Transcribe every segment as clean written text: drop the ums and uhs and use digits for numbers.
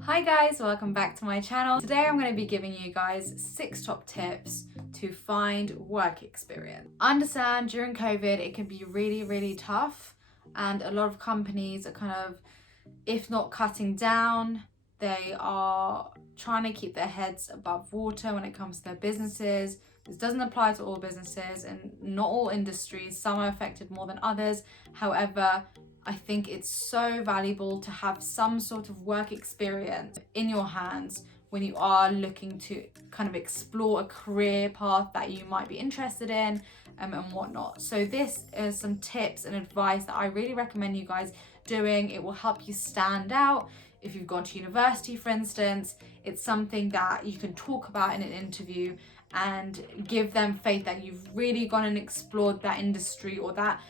Hi guys, welcome back to my channel. Today I'm going to be giving you guys 6 top tips to find work experience. I understand during COVID it can be really tough, and a lot of companies are kind of, if not cutting down, they are trying to keep their heads above water when it comes to their businesses. This doesn't apply to all businesses and not all industries. Some are affected more than others. However, I think it's so valuable to have some sort of work experience in your hands when you are looking to kind of explore a career path that you might be interested in and whatnot. So this is some tips and advice that I really recommend you guys doing. It will help you stand out. If you've gone to university, for instance, it's something that you can talk about in an interview and give them faith that you've really gone and explored that industry or that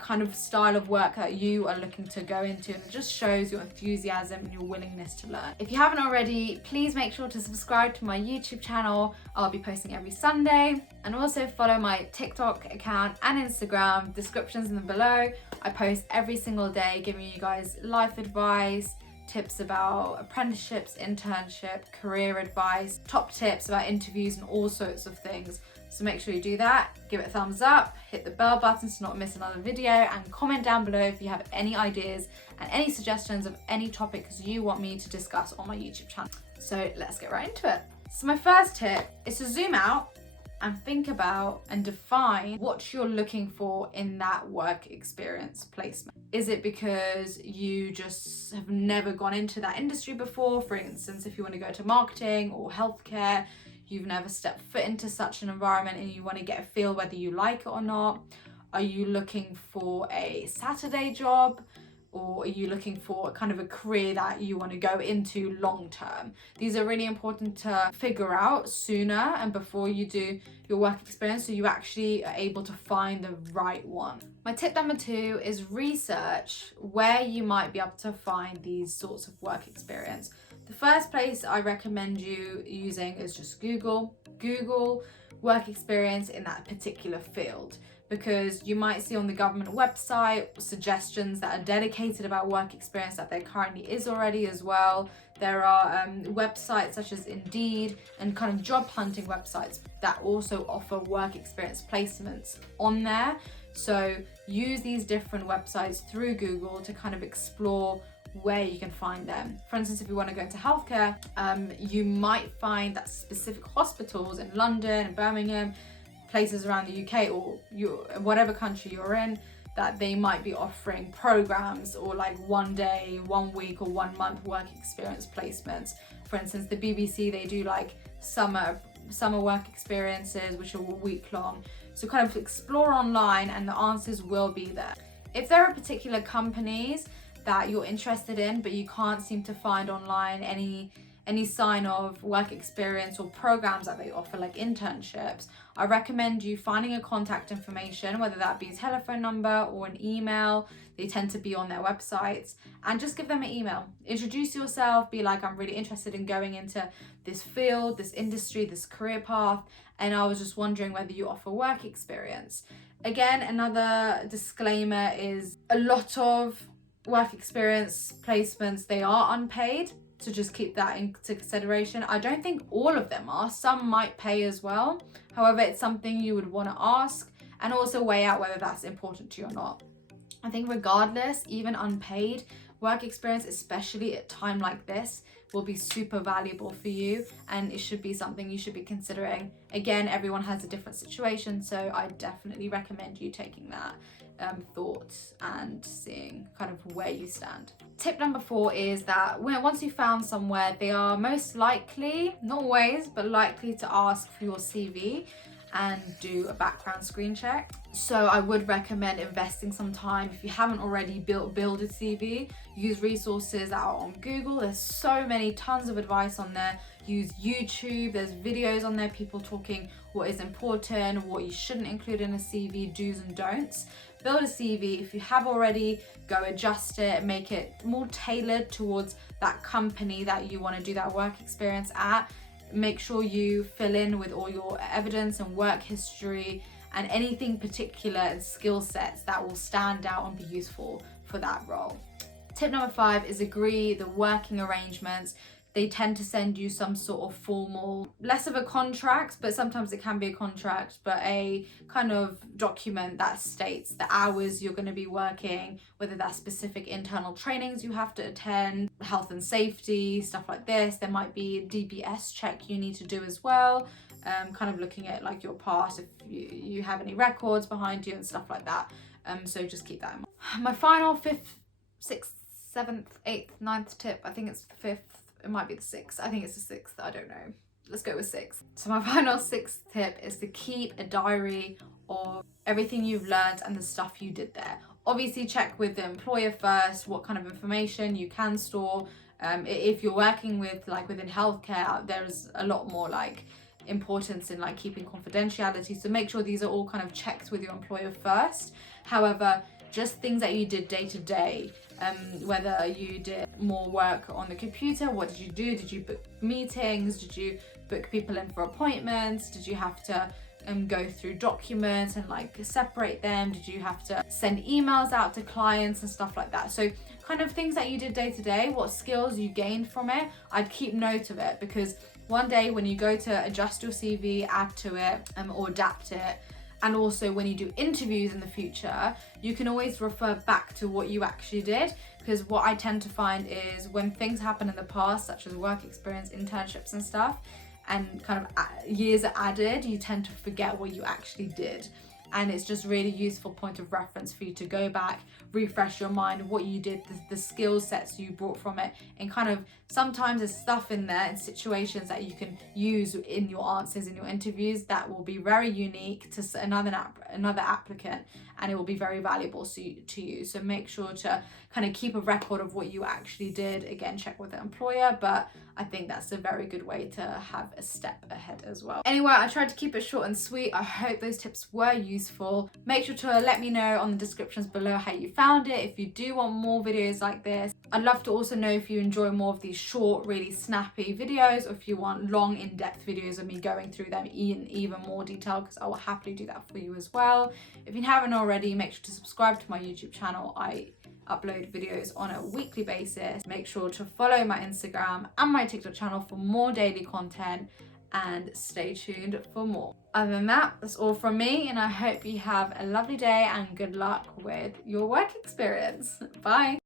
kind of style of work that you are looking to go into, and it just shows your enthusiasm and your willingness to learn. If you haven't already, please make sure to subscribe to my YouTube channel. I'll be posting every Sunday, and also follow my TikTok account and Instagram, descriptions in the below. I post every single day giving you guys life advice, tips about apprenticeships, internship, career advice, top tips about interviews and all sorts of things. So make sure you do that, give it a thumbs up, hit the bell button to not miss another video, and comment down below if you have any ideas and any suggestions of any topics you want me to discuss on my YouTube channel. So let's get right into it. So my first tip is to zoom out and think about and define what you're looking for in that work experience placement. Is it because you just have never gone into that industry before? For instance, if you want to go to marketing or healthcare, you've never stepped foot into such an environment and you want to get a feel whether you like it or not. Are you looking for a Saturday job, or are you looking for kind of a career that you want to go into long term? These are really important to figure out sooner and before you do your work experience, so you actually are able to find the right one. My tip number 2 is research where you might be able to find these sorts of work experience. The first place I recommend you using is just Google. Google work experience in that particular field, because you might see on the government website suggestions that are dedicated about work experience that there currently is already as well. There are websites such as Indeed and kind of job hunting websites that also offer work experience placements on there. So use these different websites through Google to kind of explore where you can find them. For instance, if you want to go into healthcare, you might find that specific hospitals in London and Birmingham, places around the UK or whatever country you're in, that they might be offering programs or like 1 day, 1 week or 1 month work experience placements. For instance, the BBC, they do like summer work experiences which are a week long. So kind of explore online and the answers will be there. If there are particular companies that you're interested in but you can't seem to find online any sign of work experience or programs that they offer, like internships, I recommend you finding a contact information, whether that be a telephone number or an email. They tend to be on their websites, and just give them an email. Introduce yourself, be like, I'm really interested in going into this field, this industry, this career path, and I was just wondering whether you offer work experience. Again, another disclaimer is a lot of work experience placements, they are unpaid. So just keep that into consideration. I don't think all of them are. Some might pay as well. However, it's something you would want to ask and also weigh out whether that's important to you or not. I think regardless, even unpaid, work experience, especially at a time like this, will be super valuable for you, and it should be something you should be considering. Again, everyone has a different situation, so I definitely recommend you taking that thought and seeing kind of where you stand. Tip number 4 is that once you've found somewhere, they are most likely, not always, but likely to ask for your CV and do a background screen check. So I would recommend investing some time. If you haven't already build a CV, use resources that are on Google. There's so many, tons of advice on there. Use YouTube, there's videos on there, people talking what is important, what you shouldn't include in a CV, do's and don'ts. Build a CV. If you have already, go adjust it, make it more tailored towards that company that you want to do that work experience at. Make sure you fill in with all your evidence and work history and anything particular and skill sets that will stand out and be useful for that role. Tip number 5 is agree the working arrangements. They tend to send you some sort of formal, less of a contract, but sometimes it can be a contract, but a kind of document that states the hours you're going to be working, whether that's specific internal trainings you have to attend, health and safety, stuff like this. There might be a DBS check you need to do as well, kind of looking at like your past, if you have any records behind you and stuff like that. So just keep that in mind. My final 5th, 6th, 7th, 8th, 9th tip, I think it's the 5th. It might be the 6th. I think it's the 6th. I don't know. Let's go with 6th. So my final 6th tip is to keep a diary of everything you've learned and the stuff you did there. Obviously check with the employer first what kind of information you can store. If you're working with like within healthcare, there's a lot more like importance in like keeping confidentiality. So make sure these are all kind of checked with your employer first. However, just things that you did day to day, whether you did more work on the computer, what did you do? Did you book meetings? Did you book people in for appointments? Did you have to go through documents and like separate them? Did you have to send emails out to clients and stuff like that? So kind of things that you did day to day, what skills you gained from it. I'd keep note of it, because one day when you go to adjust your CV, add to it or adapt it, and also when you do interviews in the future, you can always refer back to what you actually did. Because what I tend to find is when things happen in the past, such as work experience, internships and stuff, and kind of years are added, you tend to forget what you actually did. And it's just really useful point of reference for you to go back, refresh your mind of what you did, the skill sets you brought from it, and kind of sometimes there's stuff in there in situations that you can use in your answers in your interviews that will be very unique to another applicant, and it will be very valuable to you. So make sure to kind of keep a record of what you actually did. Again, check with the employer, but I think that's a very good way to have a step ahead as well. Anyway, I tried to keep it short and sweet. I hope those tips were useful. Make sure to let me know on the descriptions below how you found it. If you do want more videos like this, I'd love to also know if you enjoy more of these short, really snappy videos, or if you want long, in-depth videos of me going through them in even more detail, because I will happily do that for you as well. If you haven't already, make sure to subscribe to my YouTube channel. I upload videos on a weekly basis. Make sure to follow my Instagram and my TikTok channel for more daily content, and stay tuned for more. Other than that, that's all from me, and I hope you have a lovely day and good luck with your work experience. Bye.